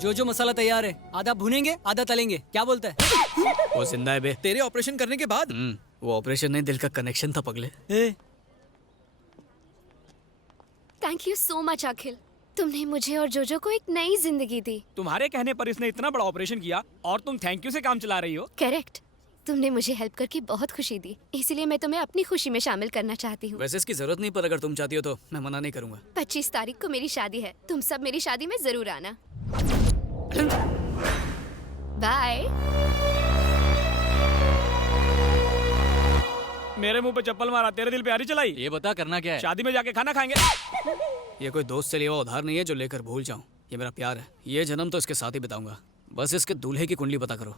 जो मसाला तैयार है, आधा भुनेंगे आधा तलेंगे, क्या बोलता है? वो जिंदा है बे। तेरे ऑपरेशन करने के बाद? वो ऑपरेशन नहीं, दिल का कनेक्शन था पगले। थैंक यू सो मच अखिल, तुमने मुझे और जोजो को एक नई जिंदगी दी। तुम्हारे कहने पर इसने इतना बड़ा ऑपरेशन किया और तुम थैंक यू से काम चला रही हो। करेक्ट, तुमने मुझे हेल्प करके बहुत खुशी दी, इसीलिए मैं तुम्हें अपनी खुशी में शामिल करना चाहती हूँ। वैसे इसकी जरूरत नहीं, पर अगर तुम चाहती हो तो मैं मना नहीं करूंगा। 25 तारीख को मेरी शादी है, तुम सब मेरी शादी में जरूर आना। बाय। मेरे मुंह पे चप्पल मारा, तेरे दिल पे आरी चलाई। ये बता करना क्या है? शादी में जाके खाना खाएंगे। ये कोई दोस्त से लिया हुआ उधार नहीं है जो लेकर भूल जाऊं। ये मेरा प्यार है, ये जन्म तो इसके साथ ही बिताऊंगा। बस इसके दूल्हे की कुंडली पता करो।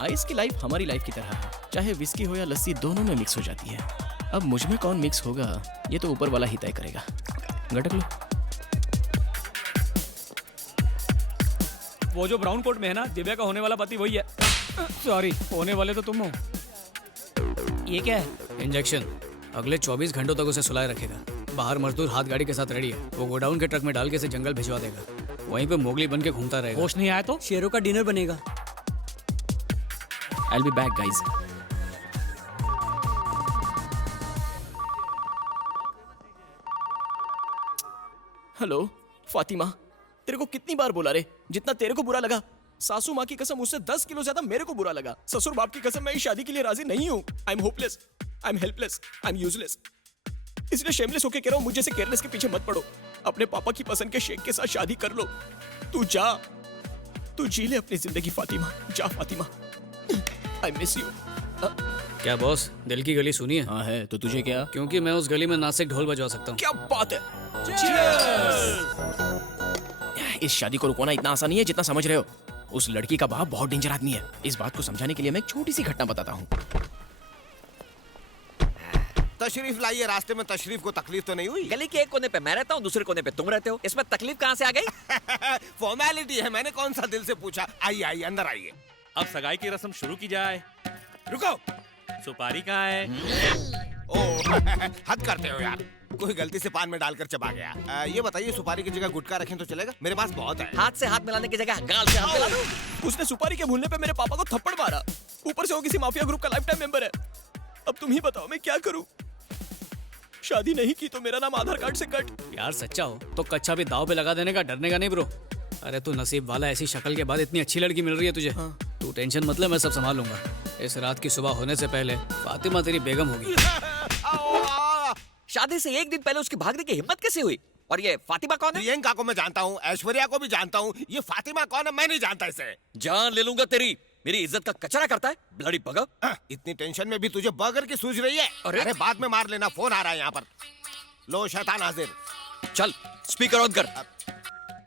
आइस की लाइफ हमारी लाइफ की तरह है, चाहे विस्की हो या लस्सी दोनों में मिक्स हो जाती है। अब मुझ में कौन मिक्स होगा ये तो ऊपर वाला ही तय करेगा। गटक लो। वो जो ब्राउन कोट में है ना, दिव्या का होने वाला पति वही है। सॉरी, होने वाले तो तुम हो। ये क्या है? इंजेक्शन। अगले 24 घंटों तक उसे सुलाए रखेगा। बाहर मजदूर हाथ गाड़ी के साथ रेडी है, वो गोडाउन के ट्रक में डाल के इसे जंगल भिजवा देगा। वहीं पे मोगली बन के घूमता रहेगा। होश नहीं आया तो शेरों का डिनर बनेगा। I'll be back, guys. Hello Fatima, तेरे को कितनी बार बोला रे, जितना तेरे को बुरा लगा सासू माँ की कसम उससे 10 किलो ज्यादा मेरे को बुरा लगा। ससुर बाप की कसम मैं इस शादी के लिए राजी नहीं हूँ। I am hopeless, I am helpless, I am useless. इसलिए शेमलेस होके कह रहा हूँ, मुझे से केयरलेस के पीछे मत पड़ो। अपने पापा की पसंद के शेख के साथ शादी कर लो। तू जा, तू जी ले अपनी जिंदगी फातिमा, जा फातिमा। I miss you. क्या बॉस, दिल की गली सुनी है? हाँ है, तो तुझे क्या? क्योंकि मैं उस गली में नासिक ढोल बजवा सकता हूँ। क्या बात है। इस शादी को रुकवाना इतना आसान नहीं है जितना समझ रहे हो। उस लड़की का बाप बहुत डेंजर आदमी है। इस बात को समझाने के लिए मैं एक छोटी सी घटना बताता हूँ। तशरीफ लाइए। रास्ते में तशरीफ को तकलीफ तो नहीं हुई? गली के एक कोने पे मैं रहता हूँ, दूसरे कोने पे तुम रहते हो, इसमें तकलीफ कहाँ से आ गई? फॉर्मेलिटी है, मैंने कौन सा दिल से पूछा। आइए आइए अंदर आइए। अब सगाई की रस्म शुरू की जाए। रुको, सुपारी कहाँ है? ओह हद करते हो यार, कोई गलती से पान में डालकर चबा गया। ये बताइए सुपारी की जगह गुटखा रखें तो चलेगा? मेरे पास बहुत है। हाथ से हाथ मिलाने की जगह गाल से हाथ मिला दो। उसने सुपारी के भूलने पे मेरे पापा को थप्पड़ मारा, ऊपर से वो किसी माफिया ग्रुप का लाइफ टाइम मेंबर है। अब तुम ही बताओ मैं क्या करूं? शादी नहीं की तो मेरा नाम आधार कार्ड से कट। यार सच्चा हो तो कच्चा भी दाव पे लगा देने का, डरने का नहीं ब्रो। अरे तू नसीब वाला, ऐसी शक्ल के बाद इतनी अच्छी लड़की मिल रही है तुझे। तू टेंशन मत ले, मैं सब संभाल लूंगा। इस रात की सुबह होने से पहले फातिमा तेरी बेगम होगी। शादी से एक दिन पहले उसकी भागने की हिम्मत कैसे हुई? और ये फातिमा कौन है? प्रियंका को मैं जानता हूँ, ऐश्वर्या को भी जानता हूँ, ये फातिमा कौन है मैं नहीं जानता इसे। जान ले लूंगा तेरी। मेरी इज्जत का कचरा करता है, ब्लडी बगर। इतनी टेंशन में भी तुझे बर्गर की सूझ रही है? अरे बाद में मार लेना, फोन आ रहा है यहाँ पर। लो शैतान हाजिर। चल स्पीकर ऑन कर।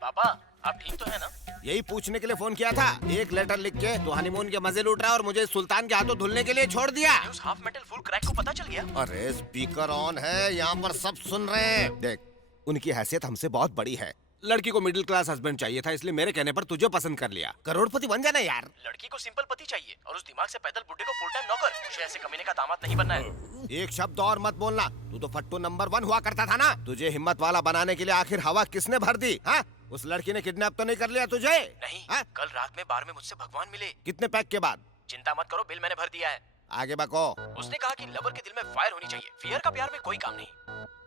पापा आप ठीक तो है ना? यही पूछने के लिए फोन किया था। एक लेटर लिख के तो हनीमून के मजे लूट रहा है और मुझे सुल्तान के हाथों धुलने के लिए छोड़ दिया। उस हाफ मेटल फुल क्रैक को पता चल गया। अरे स्पीकर ऑन है, यहाँ पर सब सुन रहे हैं। देख, उनकी हैसियत हमसे बहुत बड़ी है। लड़की को मिडिल क्लास हस्बैंड चाहिए था, इसलिए मेरे कहने पर तुझे पसंद कर लिया। करोड़पति बन जाना यार। लड़की को सिंपल पति चाहिए और उस दिमाग से पैदल बुड्ढे को फुल टाइम नौकर। मुझे ऐसे कमीने का दामाद नहीं बनना है। एक शब्द और मत बोलना। तू तो फट्टू नंबर 1 हुआ करता था ना। तुझे हिम्मत वाला बनाने के लिए आखिर हवा किसने भर दी? हाँ? उस लड़की ने किडनैप तो नहीं कर लिया तुझे? नहीं, हाँ? कल रात में बार में मुझसे भगवान मिले। कितने पैक के बाद? चिंता मत करो, बिल मैंने भर दिया है। आगे बको। उसने कहा कि लवर के दिल में फायर होनी चाहिए, फियर का प्यार में कोई काम नहीं।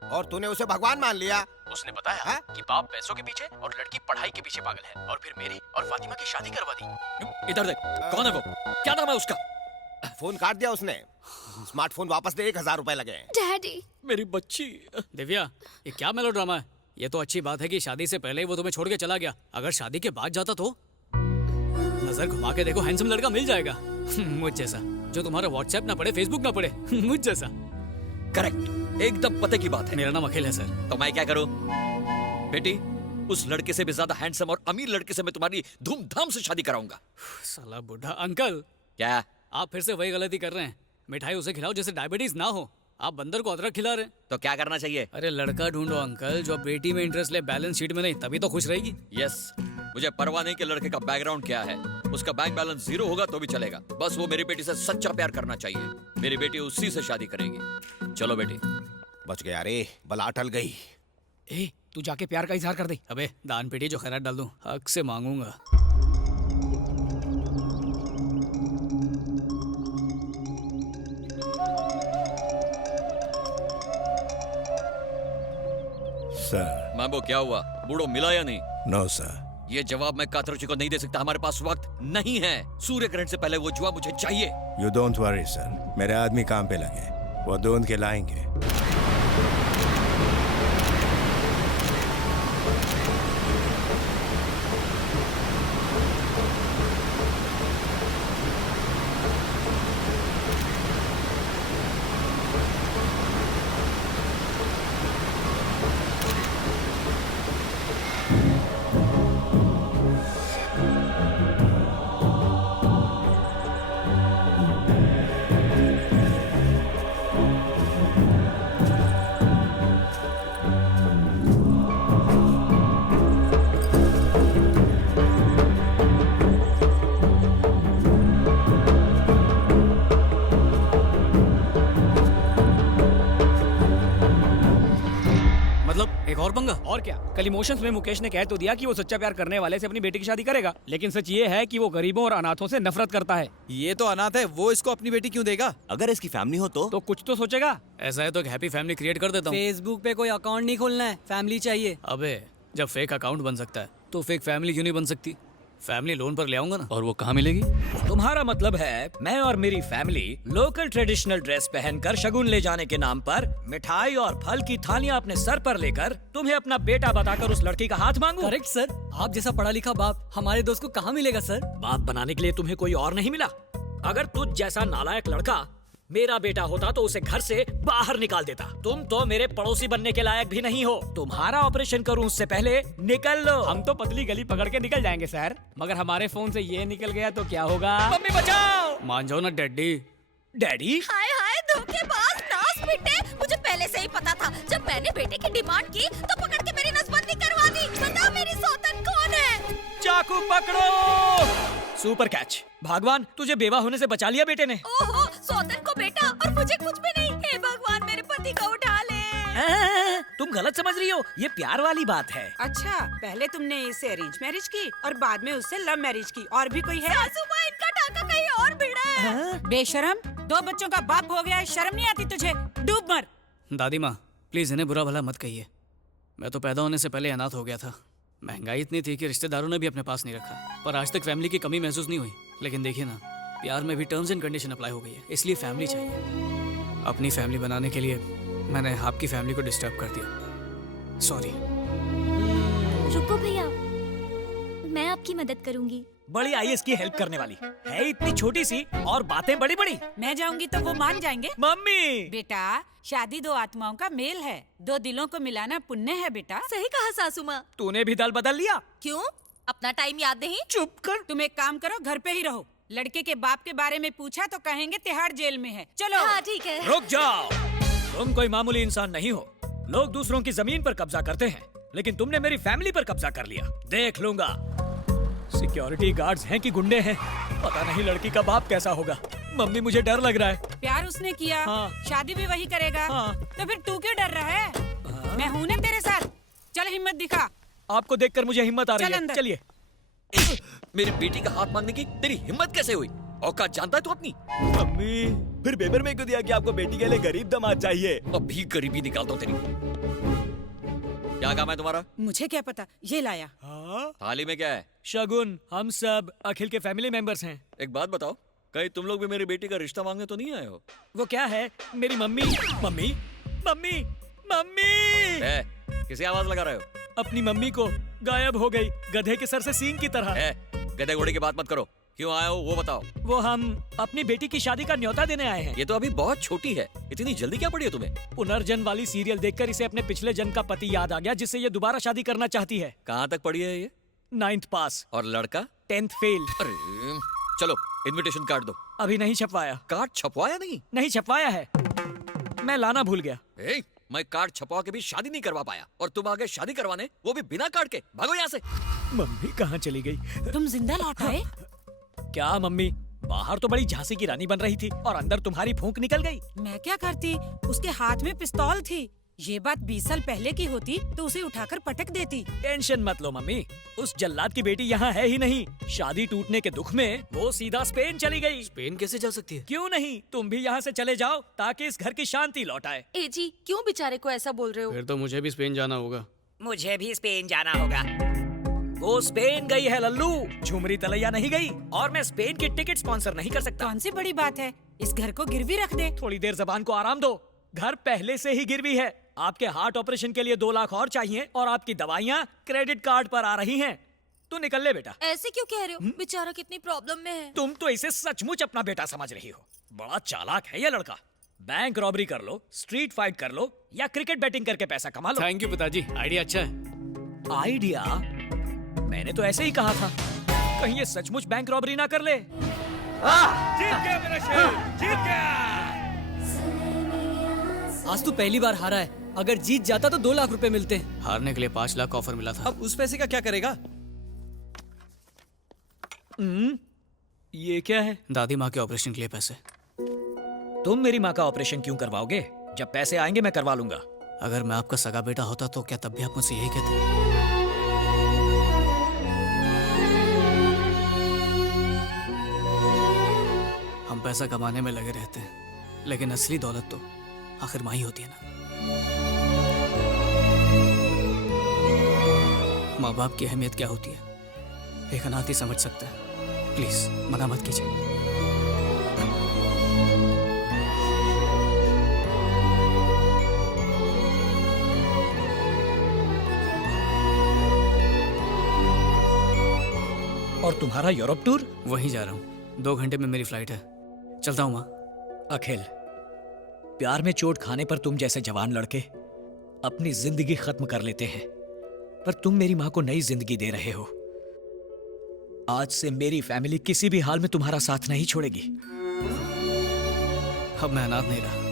और तूने उसे भगवान मान लिया? उसने बताया हाँ? कि बाप पैसों के पीछे और लड़की पढ़ाई के पीछे पागल है, और फिर मेरी और फातिमा की शादी करवा दी। इधर देख, कौन है वो? क्या नाम है उसका? फोन काट दिया उसने। स्मार्टफोन वापस दे, 1000 रुपए लगे। डैडी, मेरी बच्ची। दिव्या, ये क्या मेलोड्रामा है? ये तो अच्छी बात है कि शादी से पहले ही वो तुम्हें छोड़ के चला गया। अगर शादी के बाद जाता तो? नजर घुमा के देखो, हैंडसम लड़का मिल जाएगा। मुझ जैसा, जो तुम्हारा व्हाट्सएप ना पढ़े, फेसबुक ना पढ़े। मुझ जैसा। करेक्ट, एकदम पते की बात है। मेरा नाम अखिल है सर। तो मैं क्या करूं? बेटी, उस लड़के से भी ज्यादा हैंडसम और अमीर लड़के से मैं तुम्हारी धूमधाम से शादी कराऊंगा। साला बुढ़ा अंकल। क्या? आप फिर से वही गलती कर रहे हैं। मिठाई उसे खिलाओ जैसे डायबिटीज ना हो। आप बंदर को अदरक खिला रहे हैं। तो क्या करना चाहिए? अरे लड़का ढूंढो अंकल, जो बेटी में इंटरेस्ट ले, बैलेंस शीट में नहीं, तभी तो खुश रहेगी। यस, मुझे परवाह नहीं कि लड़के का बैकग्राउंड क्या है। उसका बैंक बैलेंस 0 होगा तो भी चलेगा। बस वो मेरी बेटी से सच्चा प्यार करना चाहिए। मेरी बेटी उसी से शादी करेगी। चलो बेटी। बच गया रे, बला टल गई। ए, तू जाके प्यार का इजहार कर दे। अबे दान पेटी जो खैरात डाल दूं, हक से मांगूंगा। सर। मैम्बो क्या हुआ, बूढ़ो मिला या नहीं? No sir. ये जवाब मैं कातरुचि को नहीं दे सकता, हमारे पास वक्त नहीं है। सूर्य ग्रहण से पहले वो जवाब मुझे चाहिए। यू डोंट वरी सर, मेरे आदमी काम पे लगे, वो ढूंढ के लाएंगे। मतलब एक और पंगा? और क्या, कल इमोशंस में मुकेश ने कह तो दिया कि वो सच्चा प्यार करने वाले से अपनी बेटी की शादी करेगा, लेकिन सच ये है कि वो गरीबों और अनाथों से नफरत करता है। ये तो अनाथ है, वो इसको अपनी बेटी क्यों देगा? अगर इसकी फैमिली हो तो कुछ तो सोचेगा। ऐसा है तो एक हैप्पी फैमिली क्रिएट कर देता हूँ। फेसबुक पे कोई अकाउंट नहीं खोलना है, फैमिली चाहिए। अबे जब फेक अकाउंट बन सकता है तो फेक फैमिली क्यों नहीं बन सकती? फैमिली लोन पर ले आऊंगा ना। और वो कहाँ मिलेगी? तुम्हारा मतलब है मैं और मेरी फैमिली लोकल ट्रेडिशनल ड्रेस पहनकर शगुन ले जाने के नाम पर मिठाई और फल की थालियां अपने सर पर लेकर तुम्हें अपना बेटा बताकर उस लड़की का हाथ मांगू? करेक्ट सर, आप जैसा पढ़ा लिखा बाप हमारे दोस्त को कहाँ मिलेगा सर? बाप बनाने के लिए तुम्हें कोई और नहीं मिला? अगर तुझ जैसा नालायक लड़का मेरा बेटा होता तो उसे घर से बाहर निकाल देता। तुम तो मेरे पड़ोसी बनने के लायक भी नहीं हो। तुम्हारा ऑपरेशन करूं उससे पहले निकल लो। हम तो पतली गली पकड़ के निकल जाएंगे सर, मगर हमारे फोन से ये निकल गया तो क्या होगा? मम्मी बचाओ। मान जाओ ना डैडी। डैडी? हाय हाय धोखेबाज, नास बेटे, मुझे पहले से ही पता था। जब मैंने बेटे की डिमांड की तो पकड़ के मेरी नसबंदी करवा दी। बता मेरी सौतन कौन है? चाकू पकड़ो। Super catch. भगवान तुझे बेवा होने से बचा लिया बेटे ने। ओहो, सौतन को बेटा और मुझे कुछ भी नहीं। हे भगवान मेरे पति को उठा ले। तुम गलत समझ रही हो, ये प्यार वाली बात है। अच्छा, पहले तुमने इससे अरेंज मैरिज की और बाद में उससे लव मैरिज की। और भी कोई है? सासू माँ, इनका टाका कहीं और भिड़ा है। बेशरम, 2 बच्चों का बाप हो गया है, शर्म नहीं आती तुझे? डूब मर। दादी माँ प्लीज इन्हें बुरा भला मत कहिए। मैं तो पैदा होने से पहले अनाथ हो गया था। महंगाई इतनी थी कि रिश्तेदारों ने भी अपने पास नहीं रखा, पर आज तक फैमिली की कमी महसूस नहीं हुई। लेकिन देखिए ना, प्यार में भी टर्म्स एंड कंडीशन अप्लाई हो गई है, इसलिए फैमिली चाहिए। अपनी फैमिली बनाने के लिए मैंने आपकी फैमिली को डिस्टर्ब कर दिया, सॉरी। रुको भैया, मैं आपकी मदद करूंगी। बड़ी आईएएस की हेल्प करने वाली है, इतनी छोटी सी और बातें बड़ी बड़ी। मैं जाऊंगी तो वो मान जाएंगे। मम्मी बेटा, शादी 2 आत्माओं का मेल है, 2 दिलों को मिलाना पुण्य है बेटा। सही कहा सासू माँ। तूने भी दल बदल लिया। क्यों? अपना टाइम याद नहीं? चुप कर। तुम एक काम करो, घर पे ही रहो। लड़के के बाप के बारे में पूछा तो कहेंगे तिहाड़ जेल में है। चलो। हाँ ठीक है। रुक जाओ, तुम कोई मामूली इंसान नहीं हो। लोग दूसरों की जमीन पर कब्जा करते हैं, लेकिन तुमने मेरी फैमिली पर कब्जा कर लिया। देख लूंगा। सिक्योरिटी गार्ड्स हैं कि गुंडे हैं, पता नहीं लड़की का बाप कैसा होगा। मम्मी मुझे डर लग रहा है। प्यार उसने किया, हाँ। शादी भी वही करेगा, हाँ। तो फिर तू क्यों डर रहा है? मैं हूं ना तेरे साथ। चल हिम्मत दिखा। आपको देखकर मुझे हिम्मत आ रही है। चलिए। मेरी बेटी का हाथ मांगने की तेरी हिम्मत कैसे हुई? औकात जानता है तू अपनी? मम्मी फिर पेपर में क्यों दिया कि आपको बेटी के लिए गरीब दामाद चाहिए? अभी गरीबी निकालता हूँ तेरी। क्या काम है तुम्हारा? मुझे क्या पता, ये लाया। थाली में क्या है? शगुन। हम सब अखिल के फैमिली मेंबर्स हैं। एक बात बताओ, कहीं तुम लोग भी मेरी बेटी का रिश्ता मांगने तो नहीं आए हो? वो क्या है? मेरी मम्मी। Mummy mummy mummy. किसी आवाज लगा रहे हो? अपनी मम्मी को गायब हो गई, गधे के सर से सींग की तरह। गधे घोड़े की बात मत करो। क्यों आए हो वो बताओ। वो हम अपनी बेटी की शादी का न्योता देने आए हैं। ये तो अभी बहुत छोटी है, इतनी जल्दी क्या पड़ी है तुम्हें? पुनर्जन्म वाली सीरियल देखकर इसे अपने पिछले जन्म का पति याद आ गया, जिससे ये दोबारा शादी करना चाहती है। कहाँ तक पढ़ी है ये? 9th पास। और लड़का? 10th fail. अरे चलो इनविटेशन कार्ड दो। अभी नहीं छपवाया। कार्ड छपवाया नहीं? नहीं छपवाया है, मैं लाना भूल गया। मैं कार्ड छपवा के भी शादी नहीं करवा पाया, और तुम आगे शादी करवाने, वो भी बिना कार्ड के। भागो यहाँ से। मम्मी कहाँ चली गई? तुम जिंदा लौट आए? क्या मम्मी, बाहर तो बड़ी झांसी की रानी बन रही थी और अंदर तुम्हारी फूंक निकल गई। मैं क्या करती, उसके हाथ में पिस्तौल थी। ये बात 20 साल पहले की होती तो उसे उठाकर पटक देती। टेंशन मत लो मम्मी, उस जल्लाद की बेटी यहाँ है ही नहीं। शादी टूटने के दुख में वो सीधा स्पेन चली गई। स्पेन कैसे जा सकती है? क्यों नहीं, तुम भी यहाँ से चले जाओ ताकि इस घर की शांति लौट आए। ए जी, क्यों बेचारे को ऐसा बोल रहे हो? फिर तो मुझे भी स्पेन जाना होगा। मुझे भी स्पेन जाना होगा। वो स्पेन गई है लल्लू, झुमरी तलैया नहीं गई। और मैं स्पेन की टिकट स्पॉन्सर नहीं कर सकता। कौन सी बड़ी बात है, इस घर को गिरवी रख दे। थोड़ी देर जबान को आराम दो, घर पहले से ही गिरवी है। आपके हार्ट ऑपरेशन के लिए 2 लाख और चाहिए और आपकी दवाइयाँ क्रेडिट कार्ड पर आ रही हैं। तू निकल ले बेटा। ऐसे क्यों कह रहे हो? बेचारा कितनी प्रॉब्लम में है। तुम तो इसे सचमुच अपना बेटा समझ रही हो। बड़ा चालाक है ये लड़का। बैंक रॉबरी कर लो, स्ट्रीट फाइट कर लो या क्रिकेट बैटिंग करके पैसा कमा लो। थैंक यू पिताजी, आइडिया अच्छा है। आइडिया? मैंने तो ऐसे ही कहा था। कहीं ये सचमुच बैंक रॉबरी ना कर ले। जीत गया मेरा शेर, जीत गया। आज तू पहली बार हारा है, अगर जीत जाता तो 2 लाख रुपए मिलते हैं। हारने के लिए 5 लाख ऑफर मिला था। अब उस पैसे का क्या करेगा? ये क्या है? दादी माँ के ऑपरेशन के लिए पैसे। तुम मेरी माँ का ऑपरेशन क्यों करवाओगे? जब पैसे आएंगे मैं करवा लूंगा। अगर मैं आपका सगा बेटा होता तो क्या तब भी आप मुझसे यही कहते? हम पैसा कमाने में लगे रहते हैं, लेकिन असली दौलत तो आखिर माँ ही होती है ना। माँ बाप की अहमियत क्या होती है एक अनाथ ही समझ सकता है। प्लीज मना मत कीजिए। और तुम्हारा यूरोप टूर? वहीं जा रहा हूँ, 2 घंटे में मेरी फ्लाइट है। चलता हूँ माँ। अखिल, प्यार में चोट खाने पर तुम जैसे जवान लड़के अपनी जिंदगी खत्म कर लेते हैं, पर तुम मेरी माँ को नई जिंदगी दे रहे हो। आज से मेरी फैमिली किसी भी हाल में तुम्हारा साथ नहीं छोड़ेगी। अब मैं अनाथ नहीं रहा।